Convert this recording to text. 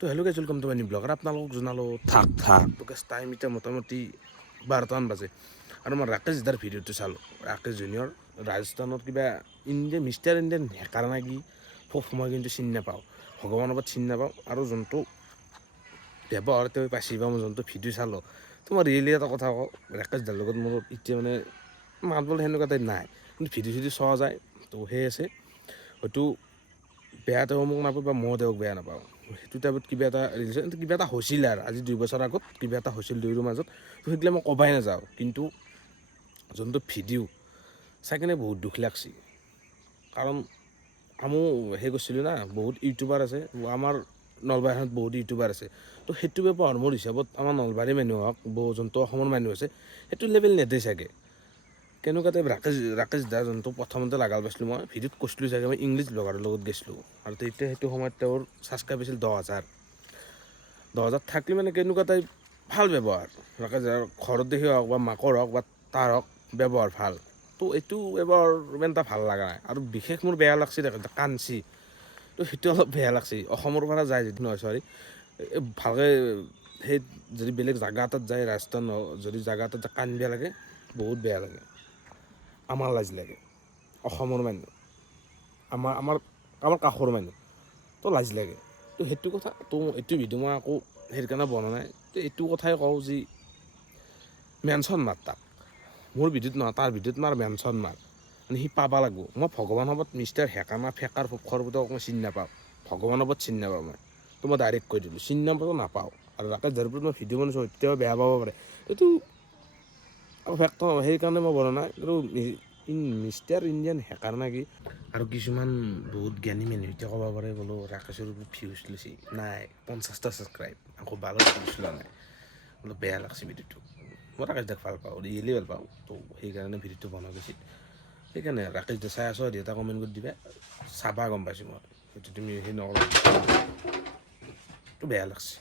তো hello' guys welcome to my new blog আৰু আপোনালোকক জনালোঁ থাক তো গেছ টাইম এতিয়া মোটামুটি 12টামান বাজে আৰু মই ৰাকেশ দাৰ ভিডিঅ'টো চালোঁ ৰাকেশ জুনিয়ৰ ৰাজস্থানত কিবা ইণ্ডিয়ান মিষ্টাৰ ইণ্ডিয়ান হেকাৰ নে কি মই কিন্তু চিনি নাপাওঁ ভগৱানৰ ওপৰত চিনি নাপাওঁ আৰু যোনটো ব্যৱহাৰ তেওঁ পাইছে বা মই যোনটো ভিডিঅ' চালোঁ তো মই ৰিয়েলি এটা কথা কওঁ ৰাকেশ দাৰ লগত মোৰ এতিয়া মানে মাত বোলে সেনেকুৱা টাইপ নাই কিন্তু ভিডিঅ' চোৱা যায় তো সেই আছে হয়তো বেয়া তেওঁ মোক নাপাওঁ বা মই তেওঁক বেয়া নাপাওঁ সেইটো টাইপত কিবা এটা ৰিলেশ্যন কিবা এটা হৈছিলে আৰু আজি 2 বছৰ আগত কিবা এটা হৈছিল দুয়োৰ মাজত তো সেইগিলা মই ক'বাই নাযাওঁ কিন্তু যোনটো ভিডিঅ' চাই কিনে বহুত দুখ লাগছি কাৰণ আমি সেই কৰিছিলোঁ না বহুত ইউটিউবাৰ আছে আমাৰ নলবাৰীখনত বহুত ইউটিউবাৰ আছে তো সেইটো ব্যৱহাৰ মোৰ হিচাপত আমাৰ নলবাৰী মানুহ হওক যোনটো অসমৰ মানুহ আছে সেইটো লেভেল নেদে চাগে কেনেকুৱা টাইপ ৰাকেশ দা যোনটো প্ৰথমতে লগাল পাইছিলোঁ মই ভিডিঅ'ত কৈছিলোঁ চাগে মই ইংলিছ ব্লগাৰৰ লগত গৈছিলোঁ আৰু তেতিয়া সেইটো সময়ত তেওঁৰ ছাবস্ক্ৰাইব আছিল 10,000 থাকলি মানে কেনেকুৱা টাইপ ভাল ব্যৱহাৰ ৰাকেশ দাৰ ঘৰত দেখি হওক বা মাকৰ হওক বা তাৰ হওক ব্যৱহাৰ ভাল তো এইটো ব্যৱহাৰ ইমান এটা ভাল লগা নাই আৰু বিশেষ মোৰ বেয়া লাগছে কাঞ্চি তো সেইটো অলপ বেয়া লাগছে অসমৰ পৰা যায় যদি নহয় চৰি ভালকৈ সেই যদি বেলেগ জাগা এটাত যায় ৰাজস্থান যদি জাগা এটাত কান্দিব লাগে বহুত বেয়া লাগে আমাৰ লাজ লাগে অসমৰ মানুহ আমাৰ কাষৰ মানুহ তো লাজ লাগে তো সেইটো কথা তো এইটো ভিডিঅ' মই আকৌ সেইকাৰণে বনোৱা নাই তো এইটো কথাই কওঁ যি মেনশ্যন মাৰ তাক মোৰ ভিডিঅ'ত নহয় তাৰ ভিডিঅ'ত মাৰ মেনশ্যন মাৰ মানে সি পাব লাগিব মই ভগৱানৰ ওপৰত মিষ্টাৰ হেকানা ফেকাৰ ফুকৰ ওপৰত মই চিনি নাপাওঁ ভগৱানৰ ওপৰত চিনি নাপাওঁ তো মই ডাইৰেক্ট কৈ দিলোঁ চিনি নাপাওঁ আৰু ৰাকেশ দাৰ ওপৰত মই ভিডিঅ' বনাইছোঁ তেতিয়াও বেয়া পাব পাৰে এইটো সেইকাৰণে মই বনোৱা নাই কিন্তু মিষ্টাৰ ইণ্ডিয়ান হেকাৰ নে কি আৰু কিছুমান বহুত জ্ঞানী মানুহ এতিয়া ক'ব পাৰে বোলো ৰাকেশৰ ভিউজ লৈছে নাই 50টা ছাবস্ক্ৰাইব আকৌ 12 ভিউজ লোৱা নাই অলপ বেয়া লাগছে ভিডিঅ'টো মই ৰাকেশ দাক ভাল পাওঁ ৰিয়েলি ভাল পাওঁ তো সেইকাৰণে ভিডিঅ'টো বনোৱা গৈছিল সেইকাৰণে ৰাকেশ দা চাই আছোঁ এটা কমেণ্ট কৰি দিবা চাবা গম পাইছোঁ মই সেইটো তুমি সেই নকৰা তো বেয়া লাগছে